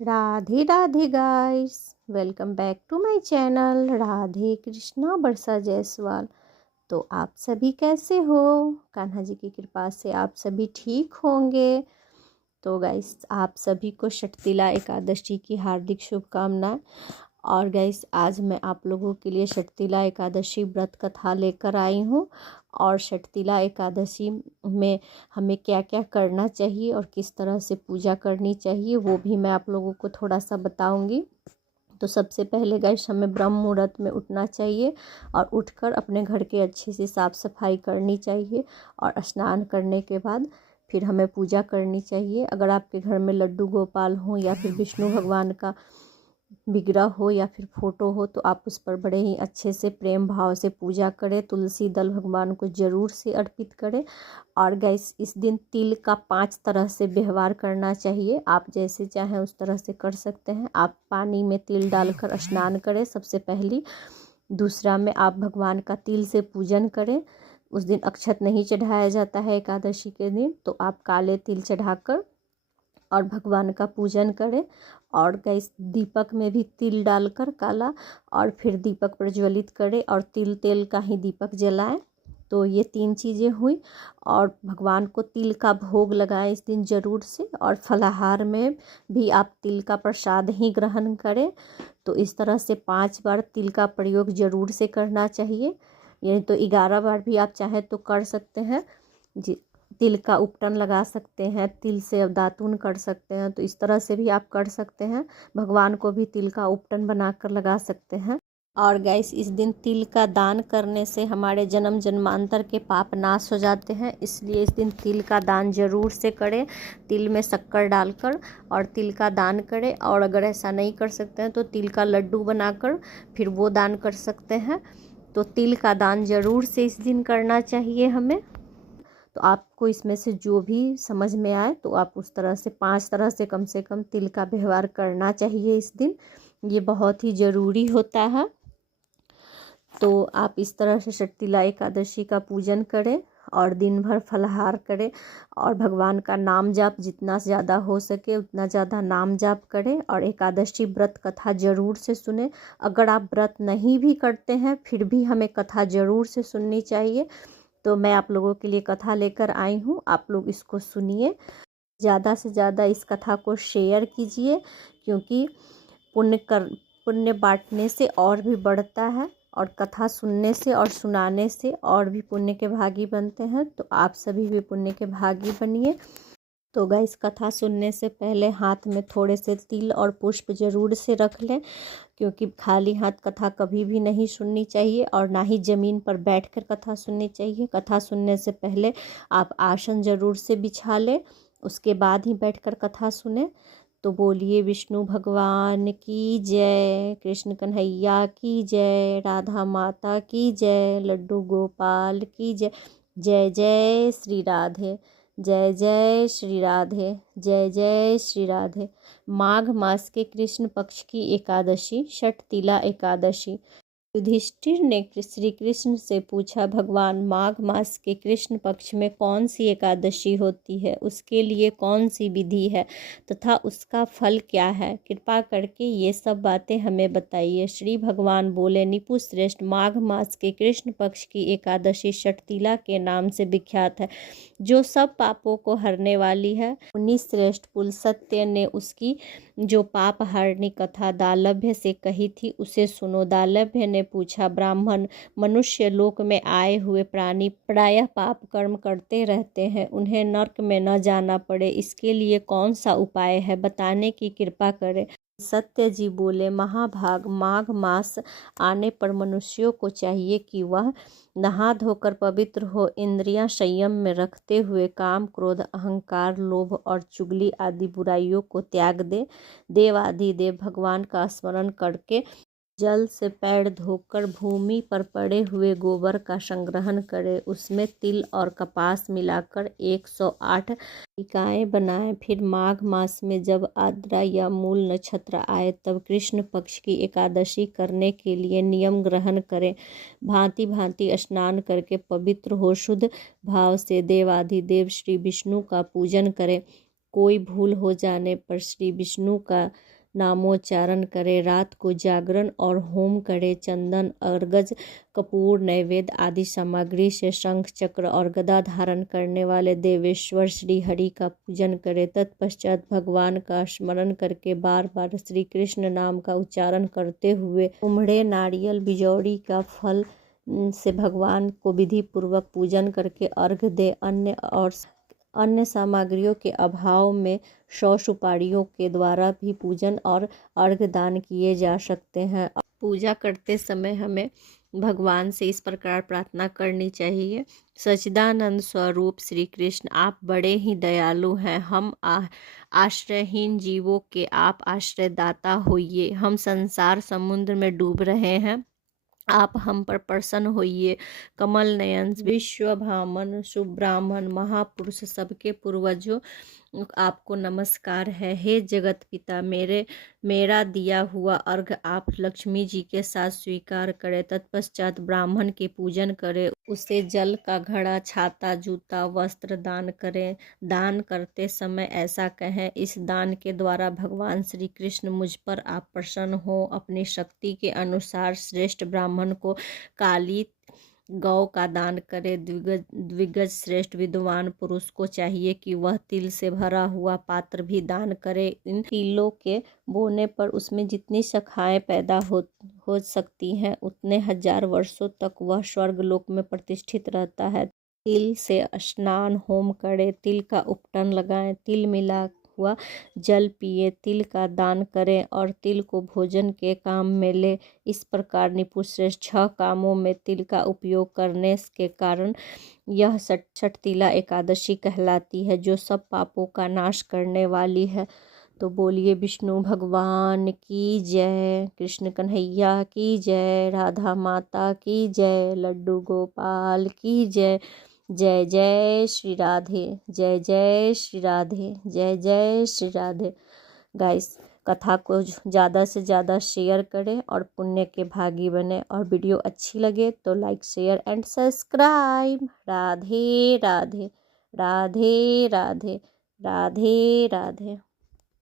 Radhe Radhe guys, welcome back to my channel Radhe Krishna Barsa Jaiswal. तो आप सभी कैसे हो? कान्हा जी की कृपा से आप सभी ठीक होंगे। तो गाइस, आप सभी को षटतिला एकादशी की हार्दिक शुभकामनाएं। और गाइस, आज मैं आप लोगों के लिए षटतिला एकादशी व्रत कथा लेकर आई हूँ। और षटतिला एकादशी में हमें क्या क्या करना चाहिए और किस तरह से पूजा करनी चाहिए वो भी मैं आप लोगों को थोड़ा सा बताऊंगी। तो सबसे पहले गाइस, हमें ब्रह्म मुहूर्त में उठना चाहिए और उठकर अपने घर के अच्छे से साफ़ सफाई करनी चाहिए। और स्नान करने के बाद फिर हमें पूजा करनी चाहिए। अगर आपके घर में लड्डू गोपाल हो या फिर विष्णु भगवान का विग्रह हो या फिर फोटो हो तो आप उस पर बड़े ही अच्छे से प्रेम भाव से पूजा करें। तुलसी दल भगवान को ज़रूर से अर्पित करें। और गैस, इस दिन तिल का 5 तरह से व्यवहार करना चाहिए। आप जैसे चाहें उस तरह से कर सकते हैं। आप पानी में तिल डालकर स्नान करें सबसे पहली। दूसरा में आप भगवान का तिल से पूजन करें। उस दिन अक्षत नहीं चढ़ाया जाता है एकादशी के दिन, तो आप काले तिल चढ़ाकर और भगवान का पूजन करें। और गैस, दीपक में भी तिल डालकर काला और फिर दीपक प्रज्वलित करें और तिल तेल का ही दीपक जलाएं। तो ये 3 चीज़ें हुई। और भगवान को तिल का भोग लगाएं इस दिन ज़रूर से। और फलाहार में भी आप तिल का प्रसाद ही ग्रहण करें। तो इस तरह से 5 बार तिल का प्रयोग ज़रूर से करना चाहिए। यानी तो 11 बार भी आप चाहें तो कर सकते हैं जी। तिल का उपटन लगा सकते हैं, तिल से अब दातून कर सकते हैं। तो इस तरह से भी आप कर सकते हैं। भगवान को भी तिल का उपटन बनाकर लगा सकते हैं। और गैस, इस दिन तिल का दान करने से हमारे जन्म जन्मांतर के पाप नाश हो जाते हैं। इसलिए इस दिन तिल का दान ज़रूर से करें। तिल में शक्कर डालकर और तिल का दान करें। और अगर ऐसा नहीं कर सकते हैं तो तिल का लड्डू बनाकर फिर वो दान कर सकते हैं। तो तिल का दान ज़रूर से इस दिन करना चाहिए हमें। तो आपको इसमें से जो भी समझ में आए तो आप उस तरह से 5 तरह से कम तिल का व्यवहार करना चाहिए इस दिन। ये बहुत ही ज़रूरी होता है। तो आप इस तरह से षटतिला एकादशी का पूजन करें और दिन भर फलाहार करें। और भगवान का नाम जाप जितना ज़्यादा हो सके उतना ज़्यादा नाम जाप करें। और एकादशी व्रत कथा ज़रूर से सुने। अगर आप व्रत नहीं भी करते हैं फिर भी हमें कथा ज़रूर से सुननी चाहिए। तो मैं आप लोगों के लिए कथा लेकर आई हूँ, आप लोग इसको सुनिए। ज़्यादा से ज़्यादा इस कथा को शेयर कीजिए, क्योंकि पुण्य बांटने से और भी बढ़ता है। और कथा सुनने से और सुनाने से और भी पुण्य के भागी बनते हैं। तो आप सभी भी पुण्य के भागी बनिए। तो गाइस, कथा सुनने से पहले हाथ में थोड़े से तिल और पुष्प जरूर से रख लें, क्योंकि खाली हाथ कथा कभी भी नहीं सुननी चाहिए और ना ही ज़मीन पर बैठकर कथा सुननी चाहिए। कथा सुनने से पहले आप आसन जरूर से बिछा लें, उसके बाद ही बैठकर कथा सुने। तो बोलिए विष्णु भगवान की जय, कृष्ण कन्हैया की जय, राधा माता की जय, लड्डू गोपाल की जय। जय जय श्री राधे, जय जय श्री राधे, जय जय श्री राधे। माघ मास के कृष्ण पक्ष की एकादशी षटतिला एकादशी। युधिष्ठिर ने श्री कृष्ण से पूछा, भगवान, माघ मास के कृष्ण पक्ष में कौन सी एकादशी होती है, उसके लिए कौन सी विधि है तथा उसका फल क्या है? कृपा करके ये सब बातें हमें बताइए। श्री भगवान बोले, निपु श्रेष्ठ, माघ मास के कृष्ण पक्ष की एकादशी षटतिला के नाम से विख्यात है, जो सब पापों को हरने वाली है। मुनि श्रेष्ठ पुलस्त्य ने उसकी जो पाप हारनी कथा दालभ्य से कही थी उसे सुनो। दालभ्य ने पूछा, ब्राह्मण, मनुष्य लोक में आए हुए प्राणी प्रायः पाप कर्म करते रहते हैं, उन्हें नरक में न जाना पड़े, इसके लिए कौन सा उपाय है, बताने की कृपा करें। सत्य जी बोले, महाभाग, माघ मास आने पर मनुष्यों को चाहिए कि वह नहा धोकर पवित्र हो, इंद्रियां संयम में रखते हुए काम क्रोध अहंकार लोभ और चुगली आदि बुराइयों को त्याग दे। देवाधिदेव भगवान का स्मरण करके जल से पैर धोकर भूमि पर पड़े हुए गोबर का संग्रहण करे, उसमें तिल और कपास मिलाकर 108 टीकाएं बनाएं। फिर माघ मास में जब आद्रा या मूल नक्षत्र आए तब कृष्ण पक्ष की एकादशी करने के लिए नियम ग्रहण करें। भांति भांति स्नान करके पवित्र हो शुद्ध भाव से देवाधिदेव श्री विष्णु का पूजन करें। कोई भूल हो जाने पर श्री विष्णु का नामोच्चारण करे। रात को जागरण और होम करे। चंदन, अर्गज, कपूर, नैवेद्य आदि सामग्री से शंख, चक्र और गदा धारण करने वाले देवेश्वर श्री हरि का पूजन करे। तत्पश्चात भगवान का स्मरण करके बार बार श्री कृष्ण नाम का उच्चारण करते हुए उमड़े नारियल बिजौरी का फल से भगवान को विधि पूर्वक पूजन करके अर्घ्य दे। अन्य सामग्रियों के अभाव में 100 सुपारियों के द्वारा भी पूजन और अर्घ्य दान किए जा सकते हैं। पूजा करते समय हमें भगवान से इस प्रकार प्रार्थना करनी चाहिए। सच्चिदानंद स्वरूप श्री कृष्ण, आप बड़े ही दयालु हैं। हम आश्रयहीन जीवों के आप आश्रयदाता होइए। हम संसार समुद्र में डूब रहे हैं, आप हम पर प्रसन्न होइए। कमल नयन, विश्व भामन, सुब्राह्मण, महापुरुष, सबके पूर्वजों, आपको नमस्कार है। हे जगत पिता, मेरा दिया हुआ अर्घ्य आप लक्ष्मी जी के साथ स्वीकार करें। तत्पश्चात ब्राह्मण के पूजन करें, उसे जल का घड़ा, छाता, जूता, वस्त्र दान करें। दान करते समय ऐसा कहें, इस दान के द्वारा भगवान श्री कृष्ण मुझ पर आप प्रसन्न हो। अपनी शक्ति के अनुसार श्रेष्ठ ब्राह्मण को काली गौ का दान करे। द्विगज श्रेष्ठ विद्वान पुरुष को चाहिए कि वह तिल से भरा हुआ पात्र भी दान करे। इन तिलों के बोने पर उसमें जितनी शाखाएं पैदा हो सकती हैं, उतने 1000 वर्षों तक वह स्वर्गलोक में प्रतिष्ठित रहता है। तिल से स्नान होम करे, तिल का उपटन लगाएं, तिल मिला हुआ जल पिए, तिल का दान करें और तिल को भोजन के काम में ले। इस प्रकार निपुण श्रेष्ठ 6 कामों में तिल का उपयोग करने के कारण यह छठतिला एकादशी कहलाती है, जो सब पापों का नाश करने वाली है। तो बोलिए विष्णु भगवान की जय, कृष्ण कन्हैया की जय, राधा माता की जय, लड्डू गोपाल की जय। जय जय श्री राधे, जय जय श्री राधे, जय जय श्री राधे। गाइस, कथा को ज़्यादा से ज़्यादा शेयर करें और पुण्य के भागी बने। और वीडियो अच्छी लगे तो like, share and subscribe. Radhe Radhe, Radhe Radhe, Radhe Radhe.